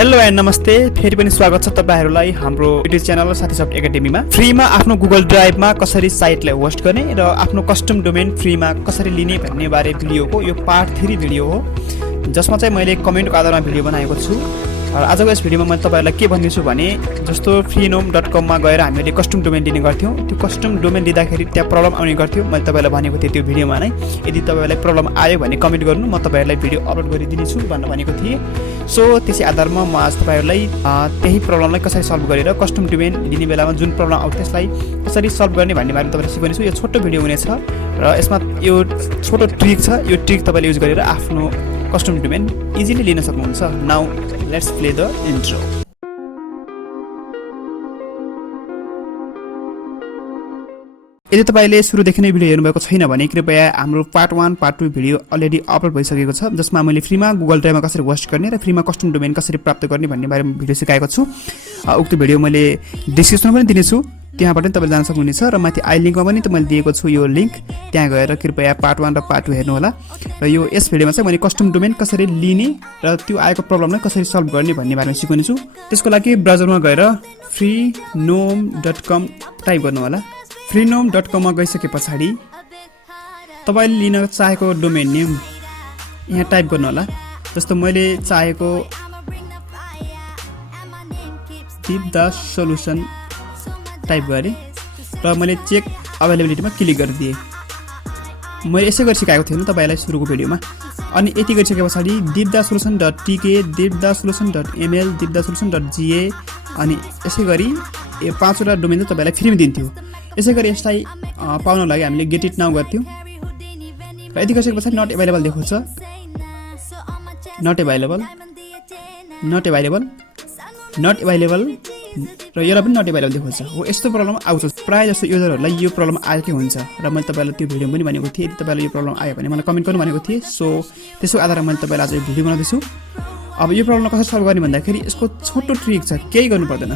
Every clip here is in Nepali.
हेलो एन्ड नमस्ते, फेरि पनि स्वागत छ तपाईहरुलाई हाम्रो युट्युब च्यानल SathiSoft Academy मा। फ्रीमा आफ्नो गुगल ड्राइभमा कसरी साइटलाई होस्ट गर्ने र आफ्नो कस्टम डोमेन फ्रीमा कसरी लिने भन्ने बारे भिडियोको यो पार्ट 3 भिडियो हो, जसमा चाहिँ मैले कमेन्टको आधारमा भिडियो बनाएको छु। आजको यस भिडियोमा मैले तपाईहरुलाई के भन्दैछु भने, जस्तो freenom.com मा गएर हामीले कस्टम डोमेन लिने गर्थ्यौं, त्यो कस्टम डोमेन लिँदाखेरि त्यहाँ प्रब्लम आउने गर्थ्यो। मैले तपाईहरुलाई भनेको थिएँ त्यो भिडियोमा नै, यदि तपाईहरुलाई प्रब्लम आयो भने कमेन्ट गर्नु, म तपाईहरुलाई भिडियो अपलोड गरिदिनेछु भनेर भनेको थिएँ। सो त्यसै आधारमा म आज तपाईहरुलाई त्यही प्रब्लमलाई कसरी सल्भ गरेर कस्टम डोमेन लिने बेलामा जुन प्रब्लम आउँछ त्यसलाई कसरी सल्भ गर्ने भन्ने बारेमा तपाईहरुलाई सिकाउनेछु। यो छोटो भिडियो हुनेछ र यसमा यो छोटो ट्रिक छ, यो ट्रिक तपाईले युज गरेर आफ्नो कस्टम डोमेन इजिली लिन सक्नुहुन्छ। Now let's play the intro. यदि तपाईले सुरुदेखि नै भिडियो हेर्नुभएको छैन भने कृपया हाम्रो part 1 part 2 video already upload भइसकेको छ, जसमा मैले फ्रीमा गुगल ड्राइभमा कसरी होस्ट गर्ने र फ्रीमा कस्टम डोमेन कसरी प्राप्त गर्ने भन्ने बारेमा भिडियो सिकाएको छु। उक्त भिडियो मैले डिस्क्रिप्सनमा पनि दिनेछु, त्यहाँबाट पनि तपाईले जान सक्नुहुनेछ र माथि आई लिंकमा पनि मैले दिएको छु यो लिंक, त्यहाँ गएर कृपया पार्ट 1 र पार्ट 2 हेर्नु होला। र यो यस भिडियोमा चाहिँ मैले कस्टम डोमेन कसरी लिने र त्यो आएको प्रब्लमलाई कसरी सल्भ गर्ने भन्ने बारेमा सिकाउने छु। त्यसको लागि ब्राउजरमा गएर freenom.com टाइप गर्नु होला। freenom.com मा गइसकेपछि तपाईले लिन चाहेको डोमेन नेम यहाँ टाइप गर्नु होला। जस्तो मैले चाहेको टिप द सोलुसन टाइप गरे र मैले चेक अवेलेबिलिटीमा क्लिक गरिदिए। मैले यसै गरी सिकाएको थिएँ तपाईलाई सुरुको भिडियोमा। अनि यति गरिसकेपछि deepthesolution.tk, deepthesolution.ml, deepthesolution.ga अनि यसै गरी यो पाँचवटा डोमेन चाहिँ तपाईलाई फ्रीमा दिन्थ्यो। यसै गरी यसलाई पाउन लागि हामीले गेट इट नाउ गर्थ्यौं र यति गरिसकेपछि नट अवेलेबल देखाउँछ, not available, not available, not available र यसलाई पनि नट अवेलेबल देखाउँछ। हो यस्तो प्रब्लम आउँछ, प्राय जस्तो युजरहरूलाई यो प्रब्लम आएकै हुन्छ र मैले तपाईलाई त्यो भिडियोमा पनि भनेको थिएँ, यदि तपाईलाई यो प्रब्लम आयो भने मलाई कमेन्ट गर्नु भनेको थिएँ। सो त्यसको आधारमा मैले तपाईलाई आज यो भिडियो बनाउँदैछु। अब यो प्रब्लमलाई कसरी सल्भ गर्ने भन्दाखेरि यसको छोटो ट्रिक छ, केही गर्नु पर्दैन।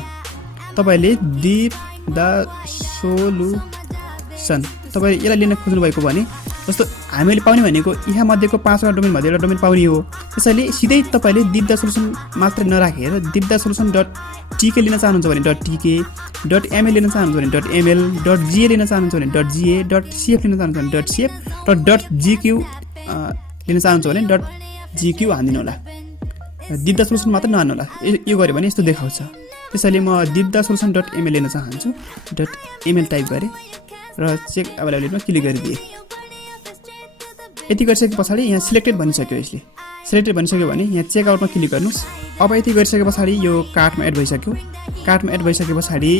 तपाईले डिप द सोलुसन तपाईले यसलाई लिन खोज्नु भएको भने, जस्तो हामीले पाउने भनेको यहाँ मध्येको 5वटा डोमेन मध्ये एउटा डोमेन पाउने हो। त्यसैले सिधै तपाईले डिप द सोलुसन मात्र नराखेर डिप द सोलुसन.tk लिन चाहनुहुन्छ भने .tk, .ml लिन चाहनुहुन्छ भने .ml, .ga लिन चाहनुहुन्छ भने .ga, .cf लिन चाहनुहुन्छ भने .cf र .gq लिन चाहनुहुन्छ भने .gq हान्दिनु होला। डिप द सोलुसन मात्र नहान्नु होला। यो गरे भने यस्तो देखाउँछ। त्यसैले म deepthesolution.ml लिन चाहन्छु, .ml टाइप गरे र चेक अवेलेबिलिटीमा क्लिक गरिदिए। यति गरिसकेपछि यहाँ सिलेक्टेड भनिसक्यो। यसले सिलेक्टेड भनिसक्यो भने यहाँ चेक आउटमा क्लिक गर्नुस्। अब यति गरिसकेपछि यो कार्टमा एड भइसक्यो। कार्टमा एड भइसकेपछि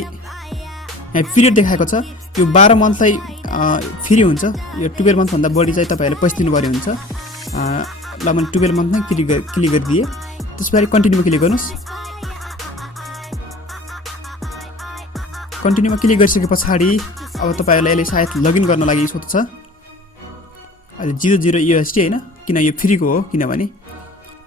यहाँ पिरियड देखाएको छ, यो 12 मन्थलाई फ्री हुन्छ। यो 12 मन्थ भन्दा बढी चाहिँ तपाईहरुले पैसा दिनुपर्ने हुन्छ। ल मैले 12 मन्थमै क्लिक गरिदिए। त्यसपछि कन्टिन्यूमा क्लिक गर्नुस्। कन्टिन्यूमा क्लिक गरिसकेपछि अब तपाईहरुलाई यसले सायद लगइन गर्न लागि सोध्छ। अहिले 00 USD हैन, किन यो फ्रीको हो, किनभने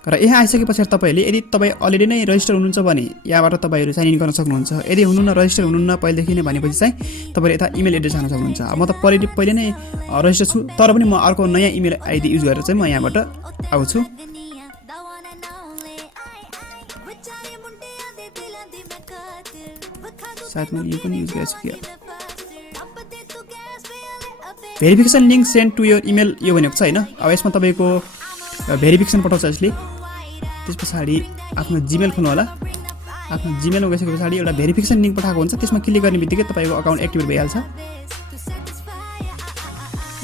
र यहाँ आइसकेपछि तपाईहरुले यदि तपाई अलरेडी नै रजिस्टर हुनुहुन्छ भने यहाँबाट तपाईहरु साइन इन गर्न सक्नुहुन्छ। यदि हुनुहुन्न, रजिस्टर हुनुहुन्न पहिलेदेखि नै भनेपछि चाहिँ तपाईहरु यता इमेल एड्रेस हाल्न सक्नुहुन्छ। म त पहिले नै रजिस्टर छु, तर पनि म अर्को नयाँ इमेल आइडी युज गरेर चाहिँ म यहाँबाट आउँछु। सायद मैले यो पनि युज गरेछु कि verification link send to your email यो भनेको छ हैन। अब यसमा तपाईको भेरिफिकेसन पठाउँछ यसले। त्यसपछि आफ्नो जीमेल खोल्नु होला। आफ्नो जीमेलमा गइसकेपछि एउटा भेरिफिकेसन लिंक पठाएको हुन्छ, त्यसमा क्लिक गर्ने बित्तिकै तपाईको अकाउन्ट एक्टिभेट भइहाल्छ।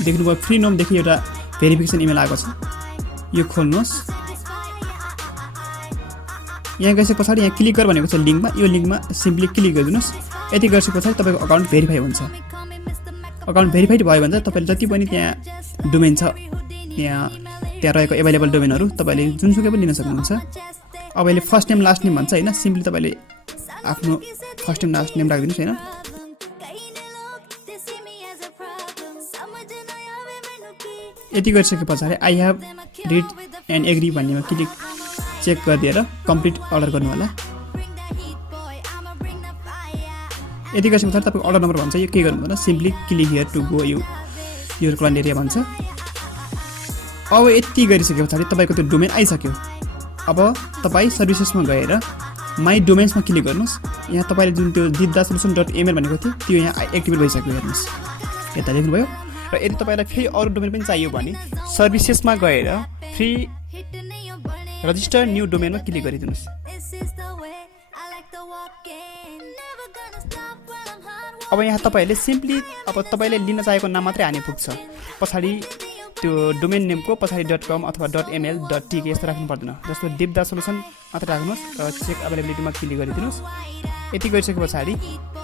देख्नुभयो फ्रीनोम देखि एउटा भेरिफिकेसन इमेल आएको छ, यो खोल्नुहोस्। यहाँ गइसकेपछि यहाँ क्लिक गर भनेको छ लिंकमा, यो लिंकमा सिम्पली क्लिक गरिदिनुस्। यति गरिसकेपछि तपाईको अकाउन्ट भेरिफाई हुन्छ। अकाउन्ट भेरिफाइड भयो भने तपाईले जति पनि त्यहाँ डोमेन छ, त्यहाँ रहेको अवेलेबल डोमेनहरु तपाईले जुनसुकै पनि लिन सक्नुहुन्छ। अब यसले फर्स्ट नेम लास्ट नेम भन्छ हैन, सिम्पली तपाईले आफ्नो फर्स्ट नेम लास्ट नेम राख्दिनुस् हैन। यति गरिसकेपछि I have read and agree भन्नेमा क्लिक चेक गरिदिएर कम्प्लिट अर्डर गर्नु होला। यति गरिसकेपछि तपाईको अर्डर नम्बर भन्छ, यो के गर्नु पर्दैन, simply click here to go your client area भन्छ। अब यति गरिसकेपछि तपाईको त्यो डोमेन आइसक्यो। अब तपाईँ सर्भिसेसमा गएर माई डोमेन्समा क्लिक गर्नुहोस्। यहाँ तपाईँले जुन त्यो diddasolution.ml भनेको थियो त्यो यहाँ एक्टिभेट भइसक्यो, हेर्नुहोस् यता देख्नुभयो। र यदि तपाईँलाई फेरि अरू डोमेन पनि चाहियो भने सर्भिसेसमा गएर फ्री रजिस्टर न्यू डोमेनमा क्लिक गरिदिनुहोस्। अब यहाँ तपाईँले सिम्पली अब तपाईँले लिन चाहेको नाम मात्रै हाल्ने पुग्छ। पछाडि त्यो डोमेन नेमको पछाडि .com अथवा .ml .tk यस्तो राख्नु पर्दैन। जस्तो दिddasolution मात्र राख्नुहोस् र चेक अभाइलेबिलिटीमा क्लिक गरिदिनुहोस्। यति गरिसके पछाडि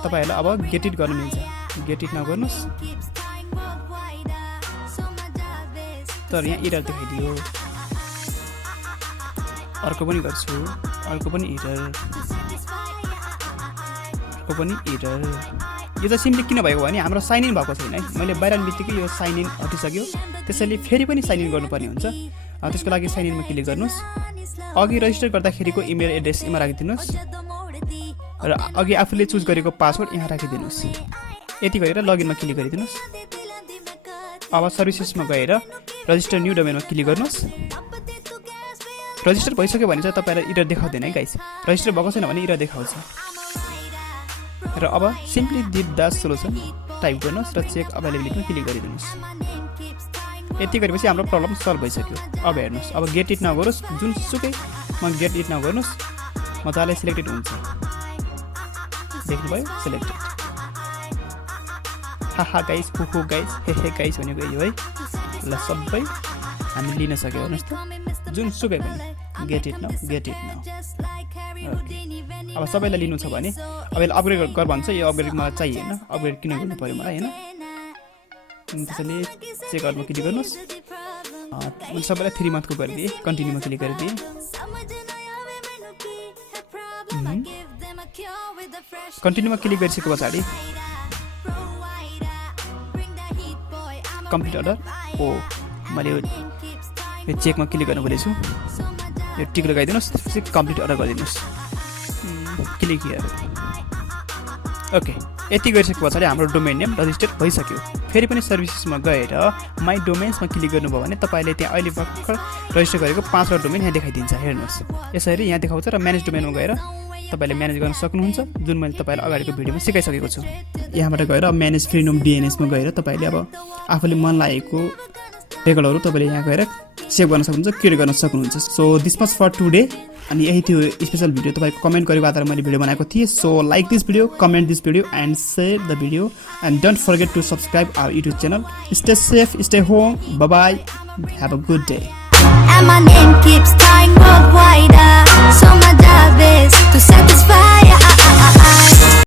तपाईँहरूलाई अब गेट इट गर्नु मिल्छ। गेट इट नगर्नुहोस्, तर यहाँ इरर देखाइदियो। अर्को पनि गर्छु, अर्को पनि इरर। यो त सिम्पली किन भएको भने हाम्रो साइन इन भएको छैन है। मैले बाहिर बित्तिकै यो साइन इन हटिसक्यो, त्यसैले फेरि पनि साइन इन गर्नुपर्ने हुन्छ। त्यसको लागि साइन इनमा क्लिक गर्नुहोस्। अघि रजिस्टर गर्दाखेरिको इमेल एड्रेस यहाँ राखिदिनुहोस् र अघि आफूले चुज गरेको पासवर्ड यहाँ राखिदिनुहोस्। यति गरेर लगइनमा क्लिक गरिदिनुहोस्। अब सर्भिसेसमा गएर रजिस्टर न्यू डोमेनमा क्लिक गर्नुहोस्। रजिस्टर भइसक्यो भने चाहिँ तपाईँलाई इरर देखाउँदैन है गाइस। रजिस्टर भएको छैन भने इरर देखाउँछ। र अब सिम्पली दिddasolution टाइप गर्नुहोस् र चेक अभाइलेबिलिटीमा क्लिक गरिदिनुहोस्। यति गरेपछि हाम्रो प्रब्लम सल्भ भइसक्यो। अब हेर्नुहोस्, अब गेट इट नगर्नुहोस्, जुनसुकै गेट इट नगर्नुहोस् मजाले सिलेक्टेड हुन्छ। देख्नुभयो, सिलेक्टेड। हाहा गाइस, फुफु गाइस, हे गाइस भनेको यो है। ल सबै हामी लिन सक्यौँ। हेर्नुहोस् त, जुनसुकै पनि गेट इट नाउ। अब सबैलाई लिनु छ भने अब यसलाई अपग्रेड गर भन्छ। यो अपग्रेड मलाई चाहिएन, अपग्रेड किन गर्नु पऱ्यो मलाई होइन। त्यसैले चेक आउटमा क्लिक गर्नुहोस्। मैले सबैलाई 3 मन्थको गरिदिएँ, कन्टिन्यूमा क्लिक गरिदिएँ। कन्टिन्यूमा क्लिक गरिसके पछाडि कम्प्लिट अर्डर मैले यो चेकमा क्लिक गर्नु परेछु। यो टिक लगाइदिनुहोस्, त्यसपछि कम्प्लिट अर्डर गरिदिनुहोस्। Click here. ओके, यति गरिसके पछाडि हाम्रो डोमेन नेम रजिस्टर भइसक्यो। फेरि पनि सर्भिसेसमा गएर माई डोमेन्समा क्लिक गर्नुभयो भने तपाईँले त्यहाँ अहिले भर्खर रजिस्टर गरेको 5वटा डोमेन यहाँ देखाइदिन्छ। हेर्नुहोस्, यसरी यहाँ देखाउँछ र म्यानेज डोमेनमा गएर तपाईँले म्यानेज गर्न सक्नुहुन्छ, जुन मैले तपाईँलाई अगाडिको भिडियोमा सिकाइसकेको छु। यहाँबाट गएर म्यानेज फ्रीनोम DNSमा गएर तपाईँले अब आफूले मन लागेको रेकर्डहरू तपाईँले यहाँ गएर सेभ गर्न सक्नुहुन्छ, क्रिएट गर्न सक्नुहुन्छ। So this much for today. अनि यही थियो स्पेशल भिडियो, तपाईँको कमेन्ट गरेको आधारमा मैले भिडियो बनाएको थिएँ। So like this video, comment this video and share the video and don't forget to subscribe our YouTube channel. Stay safe, stay home, bye bye, have a good day.